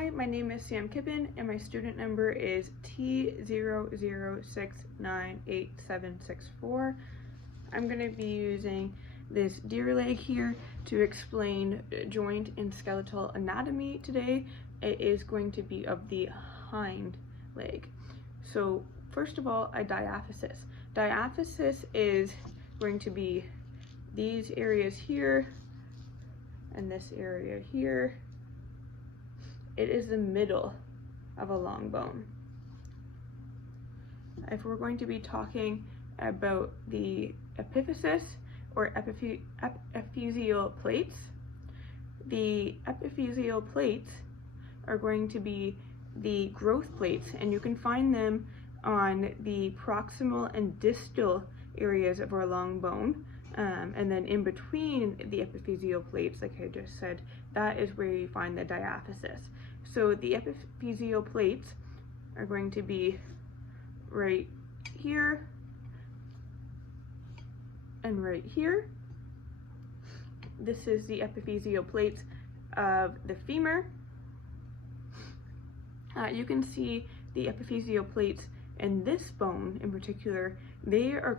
Hi, my name is Sam Kippen and my student number is T00698764. I'm going to be using this deer leg here to explain joint and skeletal anatomy today. It is going to be of the hind leg. So first of all, a diaphysis. Diaphysis is going to be these areas here and this area here. It is the middle of a long bone. If we're going to be talking about the epiphysis or epiphyseal plates, the epiphyseal plates are going to be the growth plates, and you can find them on the proximal and distal areas of our long bone. And then in between the epiphyseal plates, like I just said, that is where you find the diaphysis. So the epiphyseal plates are going to be right here and right here. This is the epiphyseal plates of the femur. You can see the epiphyseal plates in this bone in particular. They are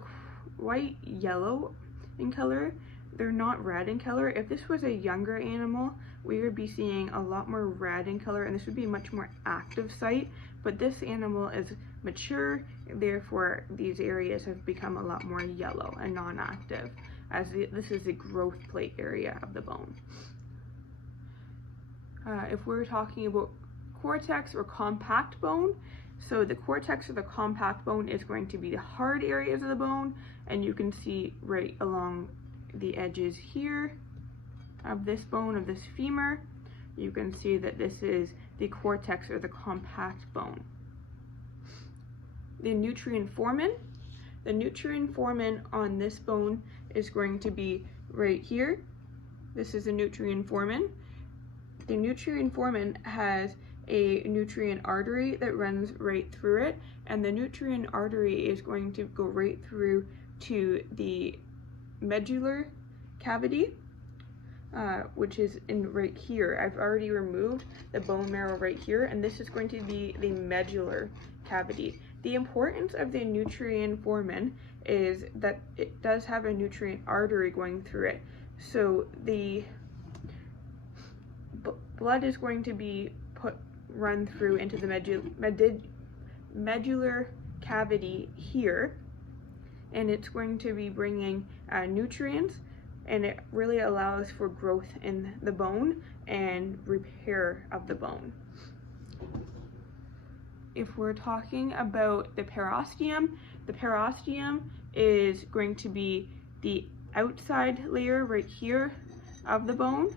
quite yellow in color. They're not red in color. If this was a younger animal, we would be seeing a lot more red in color, and this would be a much more active site. But this animal is mature, therefore these areas have become a lot more yellow and non-active, as this is the growth plate area of the bone. If we're talking about cortex or compact bone, so the cortex or the compact bone is going to be the hard areas of the bone, and you can see right along the edges here of this bone, of this femur, you can see that this is the cortex or the compact bone. The nutrient foramen. The nutrient foramen on this bone is going to be right here. This is a nutrient foramen. The nutrient foramen has a nutrient artery that runs right through it, and the nutrient artery is going to go right through to the medullary cavity, which is in right here. I've already removed the bone marrow right here, and this is going to be the medullary cavity. The importance of the nutrient foramen is that it does have a nutrient artery going through it. So the blood is going to be run through into the medullary cavity here, and it's going to be bringing nutrients, and it really allows for growth in the bone and repair of the bone. If we're talking about the perostium is going to be the outside layer right here of the bone.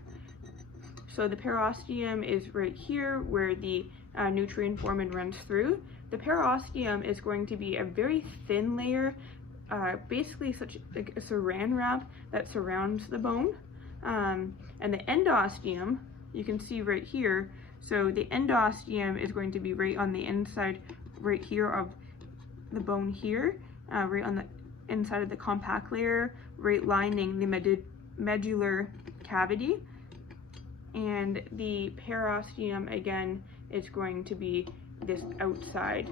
So the perostium is right here where the nutrient foramen runs through. The perostium is going to be a very thin layer, basically such like a saran wrap that surrounds the bone. And the endosteum, you can see right here. So the endosteum is going to be right on the inside, right here of the bone here, right on the inside of the compact layer, right lining the medullary cavity. And the perostium, again, is going to be this outside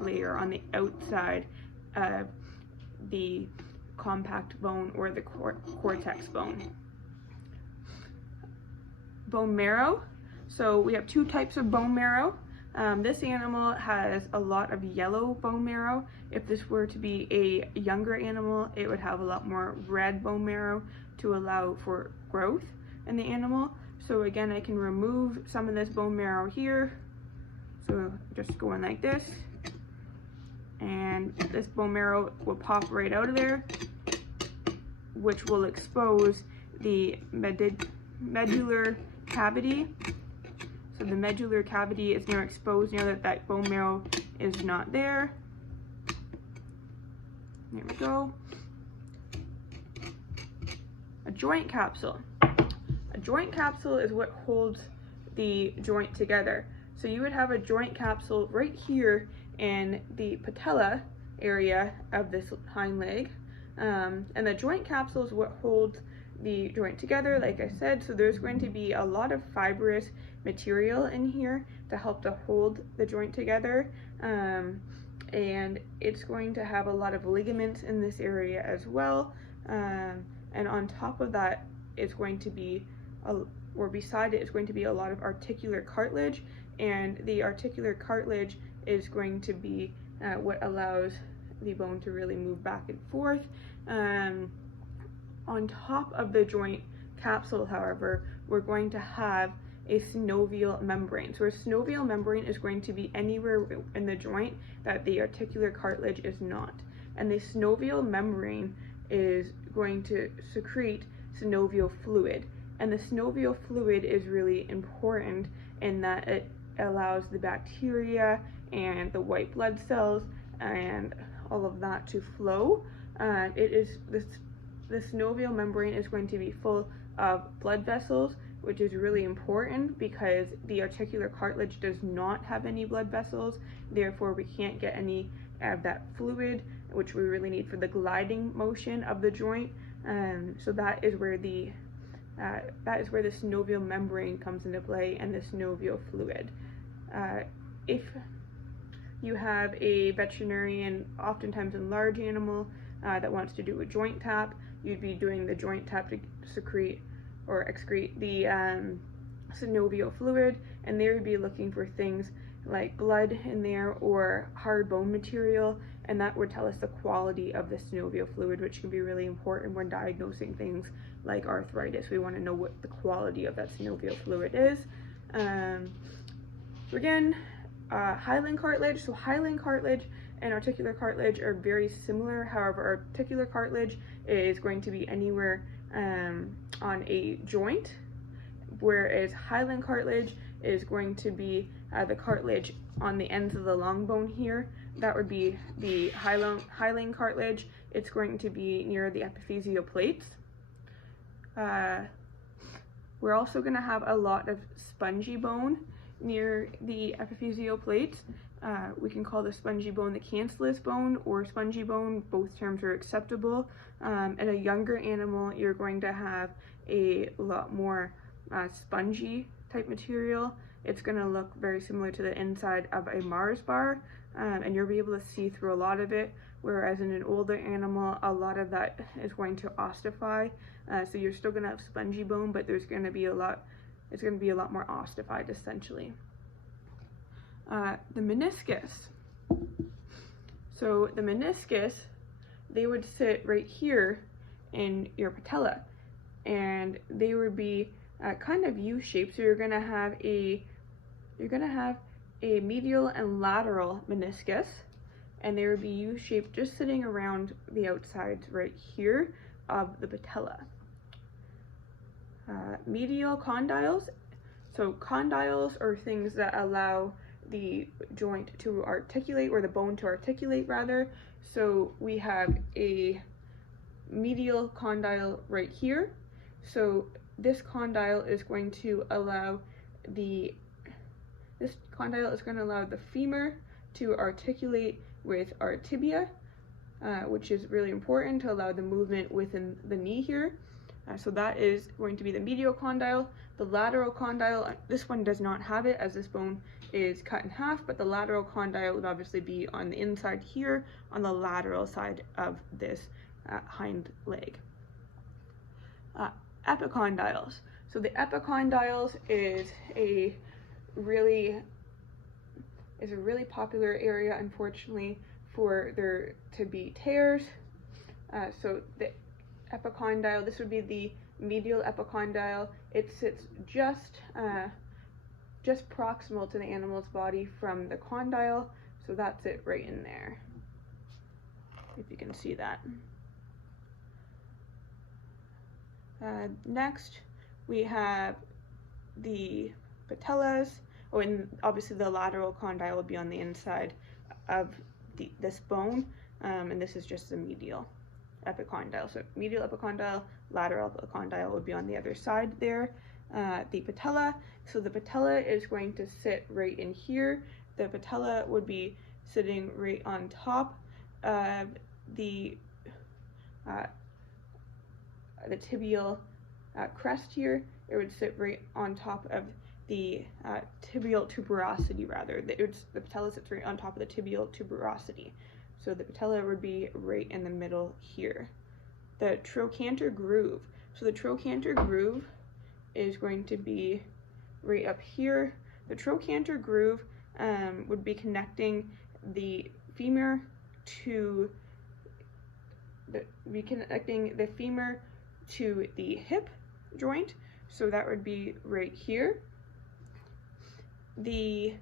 layer on the outside of the compact bone or the cortex bone. Bone marrow. So we have two types of bone marrow. This animal has a lot of yellow bone marrow. If this were to be a younger animal, it would have a lot more red bone marrow to allow for growth in the animal. So again, I can remove some of this bone marrow here. So just going like this, and this bone marrow will pop right out of there, which will expose the medullary cavity. So the medullary cavity is now exposed now that that bone marrow is not there. There we go. A joint capsule. A joint capsule is what holds the joint together. So you would have a joint capsule right here in the patella area of this hind leg. And the joint capsule is what holds the joint together, like I said. So there's going to be a lot of fibrous material in here to help to hold the joint together, and it's going to have a lot of ligaments in this area as well, and on top of that it's going to be or beside it is going to be a lot of articular cartilage, and the articular cartilage is going to be what allows the bone to really move back and forth. On top of the joint capsule, however, we're going to have a synovial membrane. So a synovial membrane is going to be anywhere in the joint that the articular cartilage is not. And the synovial membrane is going to secrete synovial fluid. And the synovial fluid is really important in that it allows the bacteria and the white blood cells and all of that to flow. The synovial membrane is going to be full of blood vessels, which is really important because the articular cartilage does not have any blood vessels. Therefore, we can't get any of that fluid, which we really need for the gliding motion of the joint. So that is where the synovial membrane comes into play, and the synovial fluid. If you have a veterinarian, oftentimes in large animal, that wants to do a joint tap, you'd be doing the joint tap to secrete or excrete the synovial fluid, and they would be looking for things like blood in there or hard bone material, and that would tell us the quality of the synovial fluid, which can be really important when diagnosing things like arthritis. We want to know what the quality of that synovial fluid is. Again, hyaline cartilage. So hyaline cartilage and articular cartilage are very similar. However, articular cartilage is going to be anywhere on a joint, whereas hyaline cartilage is going to be the cartilage on the ends of the long bone here. That would be the hyaline cartilage. It's going to be near the epiphyseal plates. We're also going to have a lot of spongy bone near the epiphyseal plates. We can call the spongy bone the cancellous bone or spongy bone. Both terms are acceptable. In a younger animal, you're going to have a lot more spongy type material. It's going to look very similar to the inside of a Mars bar, and you'll be able to see through a lot of it, whereas in an older animal, a lot of that is going to ossify. So you're still going to have spongy bone, but there's going to be a lot more ossified, essentially. The meniscus. So the meniscus, they would sit right here in your patella, and they would be kind of U-shaped. So you're gonna have a medial and lateral meniscus, and they would be U-shaped, just sitting around the outsides right here of the patella. Medial condyles. So condyles are things that allow the joint to articulate, or the bone to articulate rather. So we have a medial condyle right here. So this condyle is going to allow the femur to articulate with our tibia, which is really important to allow the movement within the knee here. So that is going to be the medial condyle. The lateral condyle, this one does not have it as this bone is cut in half, but the lateral condyle would obviously be on the inside here on the lateral side of this hind leg. Epicondyles. So the epicondyles is a really popular area, unfortunately, for there to be tears. So the epicondyle, this would be the medial epicondyle. It sits just proximal to the animal's body from the condyle, so that's it right in there, if you can see that. Next, we have the patellas. Oh, and obviously the lateral condyle will be on the inside of this bone, and this is just the medial epicondyle. So medial epicondyle, lateral epicondyle would be on the other side there. The patella. So the patella is going to sit right in here. The patella would be sitting right on top of the the tibial crest here. It would sit right on top of the tibial tuberosity, rather. The patella sits right on top of the tibial tuberosity. So the patella would be right in the middle here. The trochanter groove. So the trochanter groove is going to be right up here. The trochanter groove would be connecting the femur to the hip joint. So that would be right here. The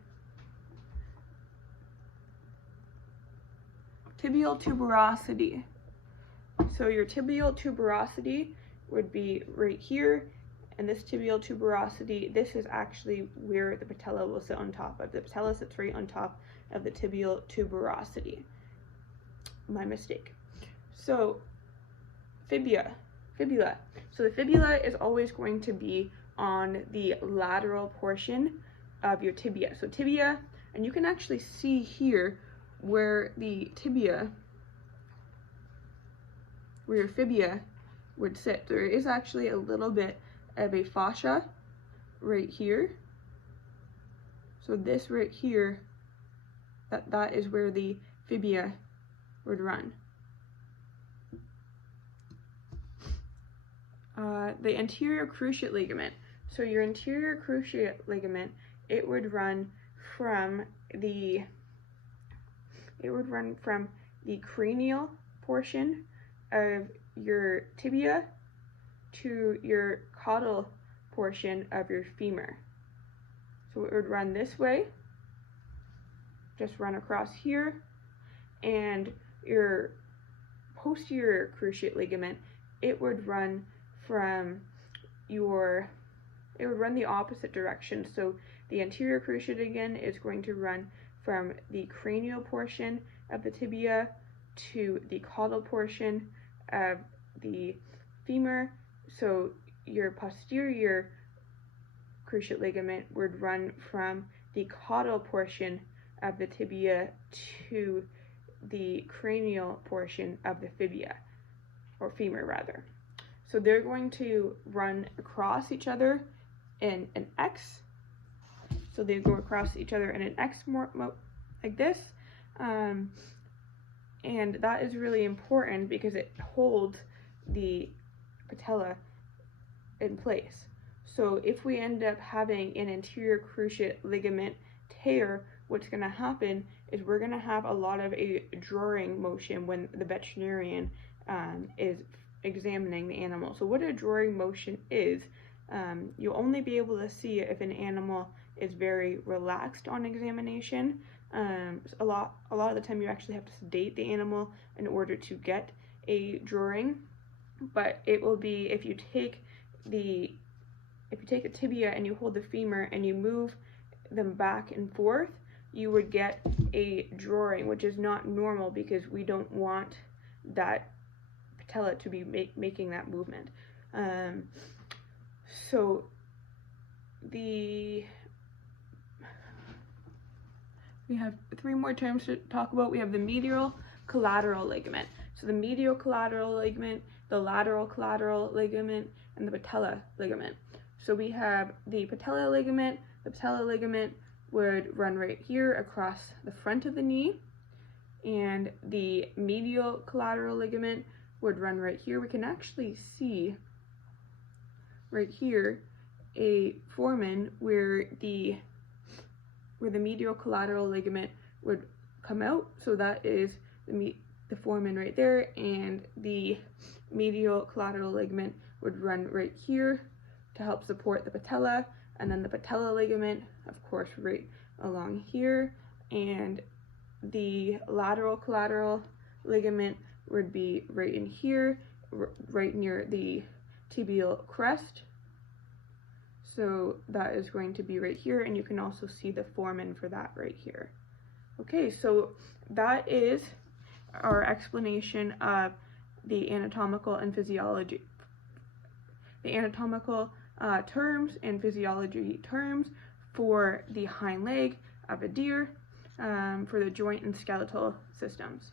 tibial tuberosity. So your tibial tuberosity would be right here, and this tibial tuberosity, this is actually where the patella will sit on top of. The patella sits right on top of the tibial tuberosity. My mistake. So fibula. So the fibula is always going to be on the lateral portion of your tibia. So tibia, and you can actually see here where the tibia, where your fibia would sit. There is actually a little bit of a fascia right here. So this right here, that is where the fibia would run. The anterior cruciate ligament. So your anterior cruciate ligament, it would run from the cranial portion of your tibia to your caudal portion of your femur. So it would run this way, just run across here, and your posterior cruciate ligament, it would run the opposite direction. So the anterior cruciate again is going to run from the cranial portion of the tibia to the caudal portion of the femur. So your posterior cruciate ligament would run from the caudal portion of the tibia to the cranial portion of the fibia, or femur rather. So they're going to run across each other in an X. So they go across each other in an X like this. And that is really important because it holds the patella in place. So if we end up having an anterior cruciate ligament tear, what's going to happen is we're going to have a lot of a drawing motion when the veterinarian is examining the animal. So what a drawing motion is, you'll only be able to see if an animal is very relaxed on examination. A lot of the time you actually have to sedate the animal in order to get a drawing, but it will be if you take the tibia and you hold the femur and you move them back and forth, you would get a drawing, which is not normal because we don't want that patella to be making that movement. So we have three more terms to talk about. We have the medial collateral ligament. So the medial collateral ligament, the lateral collateral ligament, and the patella ligament. So we have the patella ligament. The patella ligament would run right here across the front of the knee, and the medial collateral ligament would run right here. We can actually see right here a foramen where the medial collateral ligament would come out. So that is the foramen right there, and the medial collateral ligament would run right here to help support the patella, and then the patella ligament, of course, right along here, and the lateral collateral ligament would be right in here, right near the tibial crest. So that is going to be right here, and you can also see the foramen for that right here. Okay, so that is our explanation of the anatomical and physiology, the anatomical terms and physiology terms for the hind leg of a deer, for the joint and skeletal systems.